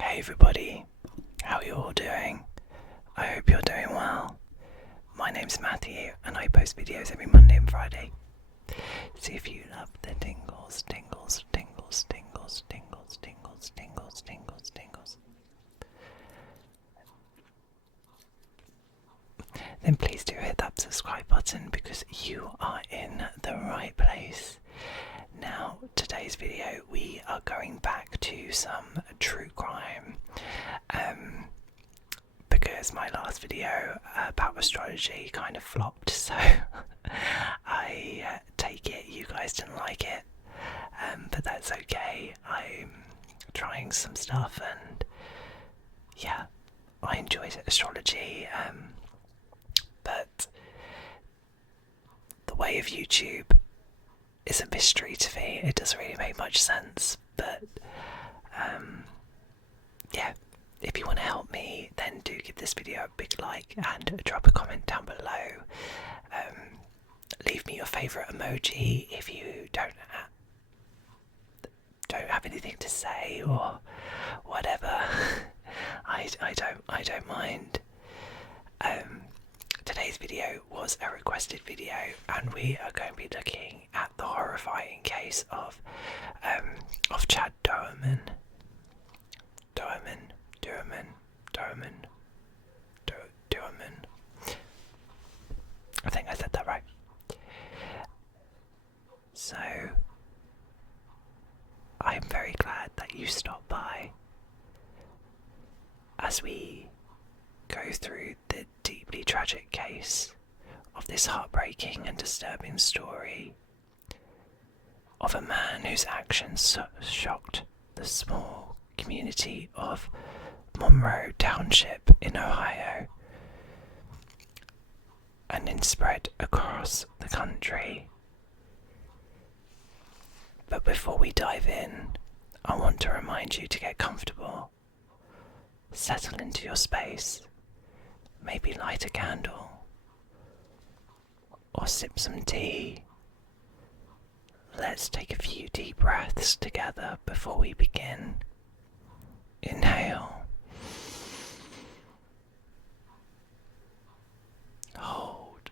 Hey everybody, how are you all doing? I hope you're doing well. My name's Matthew and I post videos every Monday and Friday. So if you love the tingles, tingles, tingles, tingles, tingles, tingles, tingles, tingles, tingles, then please do hit that subscribe button because you are in the right place. Now, today's video, we are going back to some true crime. Because my last video about astrology kind of flopped, so I take it you guys didn't like it, but that's okay. I'm trying some stuff and yeah, I enjoyed astrology, but the way of YouTube is a mystery to me. It doesn't really make much sense, but yeah, if you want to help me, then do give this video a big like and drop a comment down below. Leave me your favourite emoji if you don't have anything to say or whatever. I don't mind. Today's video was a requested video, and we are going to be looking at the horrifying case of Chad Doerman. Doerman. I think I said that right. So, I'm very glad that you stopped by as we go through the deeply tragic case of this heartbreaking and disturbing story of a man whose actions shocked the small community of Monroe Township in Ohio and then spread across the country. But before we dive in, I want to remind you to get comfortable, settle into your space, maybe light a candle or sip some tea. Let's take a few deep breaths together before we begin. Inhale. Hold.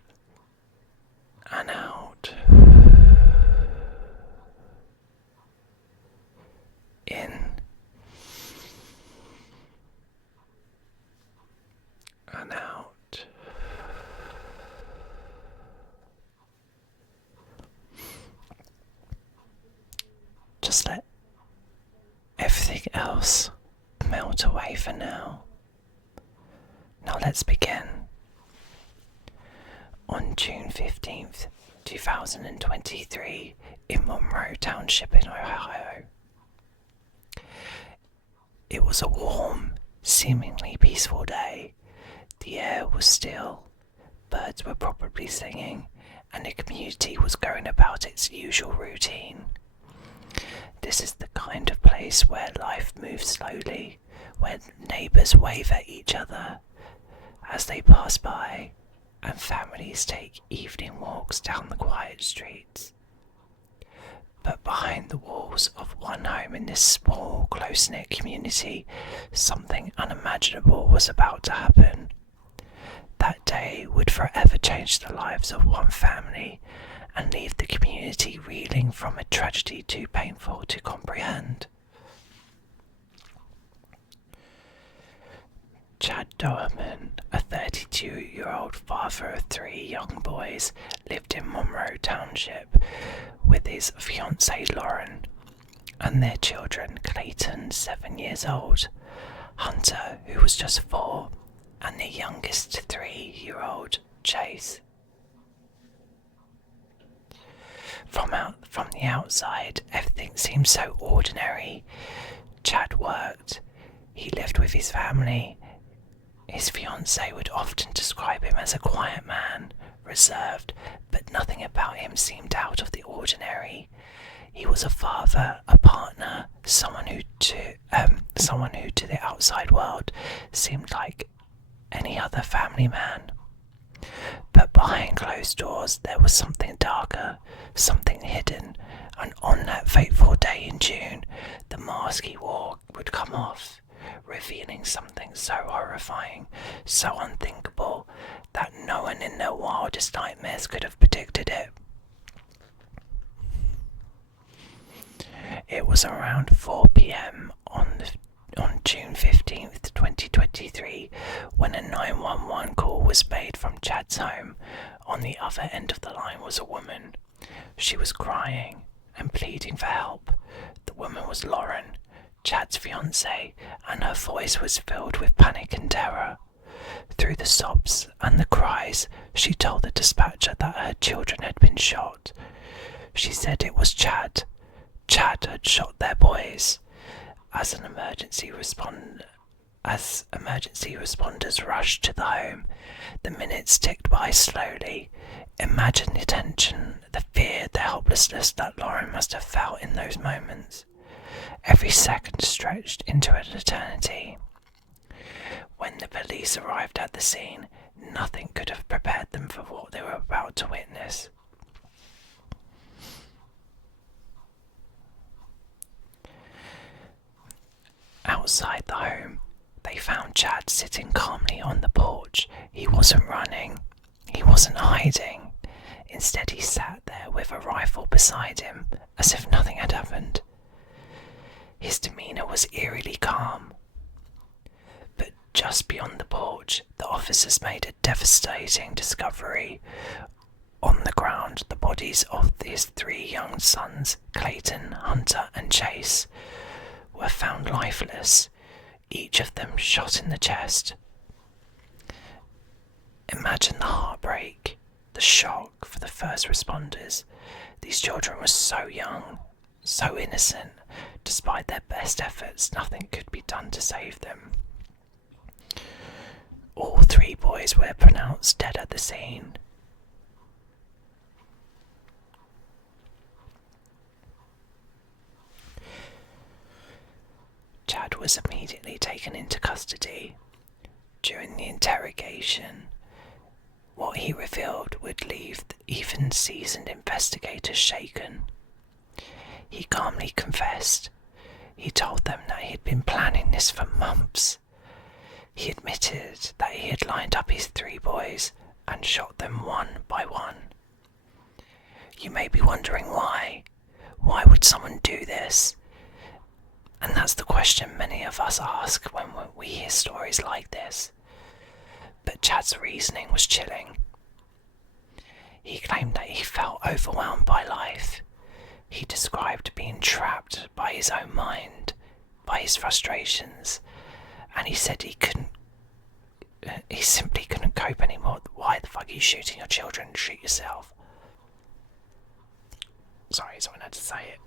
And out. In. And out. Just let everything else melt away for now. Now let's begin. On June 15th, 2023, in Monroe Township in Ohio. It was a warm, seemingly peaceful day. The air was still, birds were probably singing, and the community was going about its usual routine. This is the kind of place where life moves slowly, where neighbours wave at each other as they pass by, and families take evening walks down the quiet streets. But behind the walls of one home in this small, close-knit community, something unimaginable was about to happen. That day would forever change the lives of one family and leave the community reeling from a tragedy too painful to comprehend. Chad Doerman, a 32-year-old father of 3 young boys, lived in Monroe Township with his fiancée Lauren and their children Clayton, 7 years old, Hunter, who was just 4, and their youngest 3-year-old Chase. From the outside, everything seemed so ordinary. Chad worked, he lived with his family. His fiancée would often describe him as a quiet man, reserved, but nothing about him seemed out of the ordinary. He was a father, a partner, someone who to the outside world seemed like any other family man. But behind closed doors there was something darker, something hidden, and on that fateful day in June, the mask he wore would come off, so unthinkable that no one in their wildest nightmares could have predicted it. It was around 4 p.m. on June 15th, 2023, when a 911 call was made from Chad's home. On the other end of the line was a woman. She was crying and pleading for help. The woman was Lauren, Chad's fiancée, and her voice was filled with panic and terror. Through the sobs and the cries, she told the dispatcher that her children had been shot. She said it was Chad. Chad had shot their boys. As emergency responders rushed to the home, the minutes ticked by slowly. Imagine the tension, the fear, the helplessness that Lauren must have felt in those moments. Every second stretched into an eternity. When the police arrived at the scene, nothing could have prepared them for what they were about to witness. Outside the home, they found Chad sitting calmly on the porch. He wasn't running. He wasn't hiding. Instead, he sat there with a rifle beside him, as if nothing had happened. His demeanour was eerily calm. But just beyond the porch, the officers made a devastating discovery. On the ground, the bodies of his 3 young sons, Clayton, Hunter, and Chase, were found lifeless, each of them shot in the chest. Imagine the heartbreak, the shock for the first responders. These children were so young, so innocent. Despite their best efforts, nothing could be done to save them. All 3 boys were pronounced dead at the scene. Chad was immediately taken into custody. During the interrogation, what he revealed would leave even seasoned investigators shaken. He calmly confessed. He told them that he had been planning this for months. He admitted that he had lined up his 3 boys and shot them one by one. You may be wondering why. Why would someone do this? And that's the question many of us ask when we hear stories like this. But Chad's reasoning was chilling. He claimed that he felt overwhelmed by life. He described being trapped by his own mind, by his frustrations, and he said he simply couldn't cope anymore. Why the fuck are you shooting your children? Shoot yourself. Sorry, someone had to say it.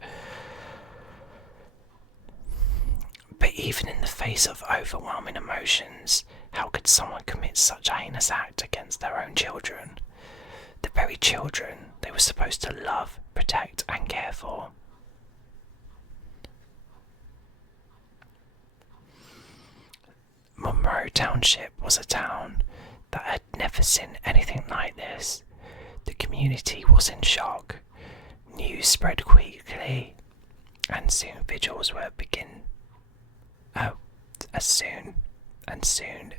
But even in the face of overwhelming emotions, how could someone commit such a heinous act against their own children? The very children they were supposed to love, protect, and care for. Monroe Township was a town that had never seen anything like this. The community was in shock. News spread quickly, and soon vigils were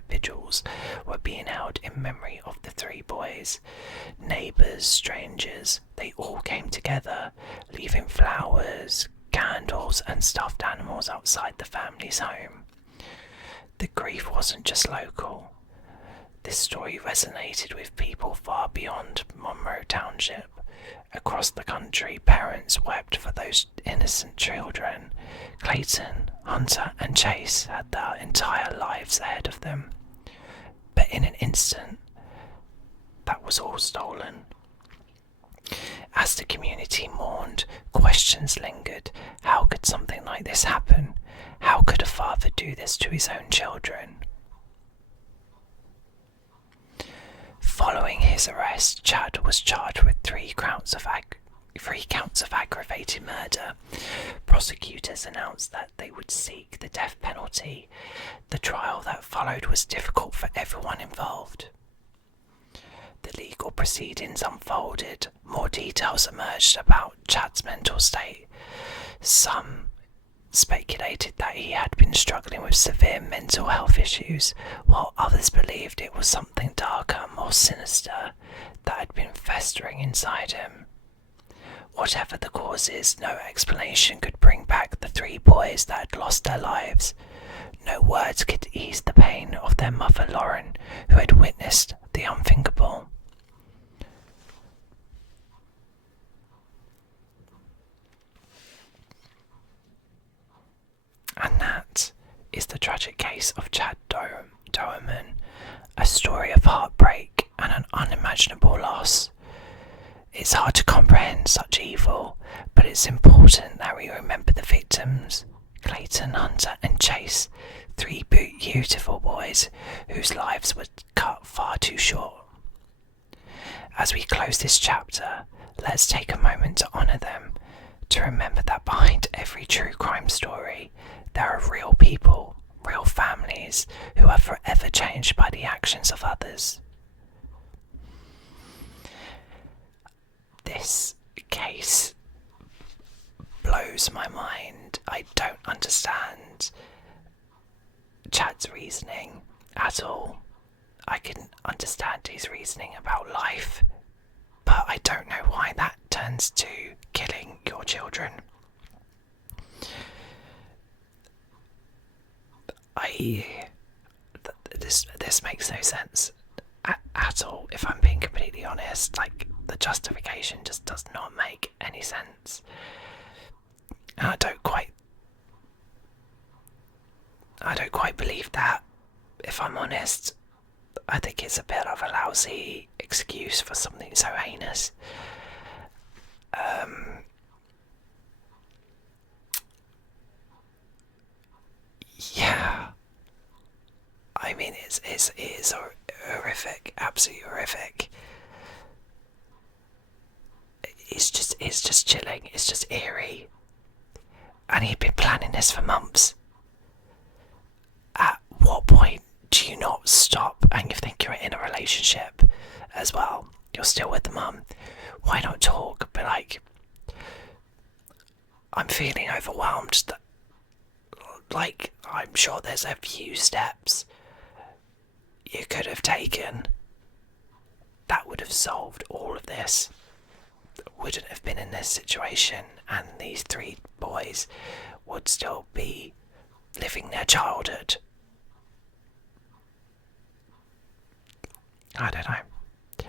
vigils were being held in memory of the 3 boys. Neighbours, strangers, they all came together, leaving flowers, candles, and stuffed animals outside the family's home. The grief wasn't just local. This story resonated with people far beyond Monroe Township. Across the country, parents wept for those innocent children. Clayton, Hunter, and Chase had their entire lives ahead of them. But in an instant, that was all stolen. As the community mourned, questions lingered. How could something like this happen? How could a father do this to his own children? Following his arrest, Chad was charged with 3 counts of aggravated murder. Prosecutors announced that they would seek the death penalty. The trial that followed was difficult for everyone involved. The legal proceedings unfolded. More details emerged about Chad's mental state. Some speculated that he had been struggling with severe mental health issues, while others believed it was something darker, more sinister, that had been festering inside him. Whatever the causes, no explanation could bring back the 3 boys that had lost their lives. No words could ease the pain of their mother Lauren, who had witnessed the unthinkable. And that is the tragic case of Chad Doerman, a story of heartbreak and an unimaginable loss. It's hard to comprehend such evil, but it's important that we remember the victims, Clayton, Hunter and Chase, 3 beautiful boys whose lives were cut far too short. As we close this chapter, let's take a moment to honour them, to remember that behind every true crime story, there are real people, real families who are forever changed by the actions of others. This case blows my mind. I don't understand Chad's reasoning at all. I can understand his reasoning about life, but I don't know why that turns to killing your children. This makes no sense at all, if I'm being completely honest. Like, the justification just does not make any sense. And I don't quite believe that, if I'm honest. I think it's a bit of a lousy excuse for something so heinous. Yeah. I mean, it is horrific, absolutely horrific. It's just chilling. It's just eerie. And he'd been planning this for months. At what point do you not stop and you think you're in a relationship as well? You're still with the mum. Why not talk? But like, I'm feeling overwhelmed. That, like, I'm sure there's a few steps you could have taken that would have solved all of this. Wouldn't have been in this situation, and these 3 boys would still be living their childhood. I don't know.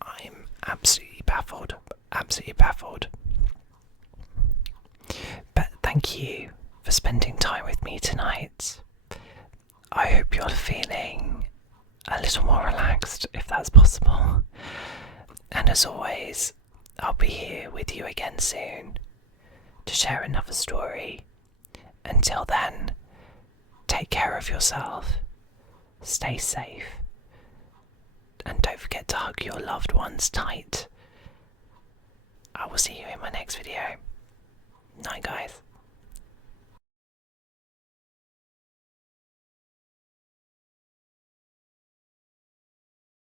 I'm absolutely baffled. Absolutely baffled. But thank you for spending time with me tonight. I hope you're feeling a little more relaxed, if that's possible. And as always, I'll be here with you again soon to share another story. Until then, take care of yourself, stay safe, and don't forget to hug your loved ones tight. I will see you in my next video. Night, guys.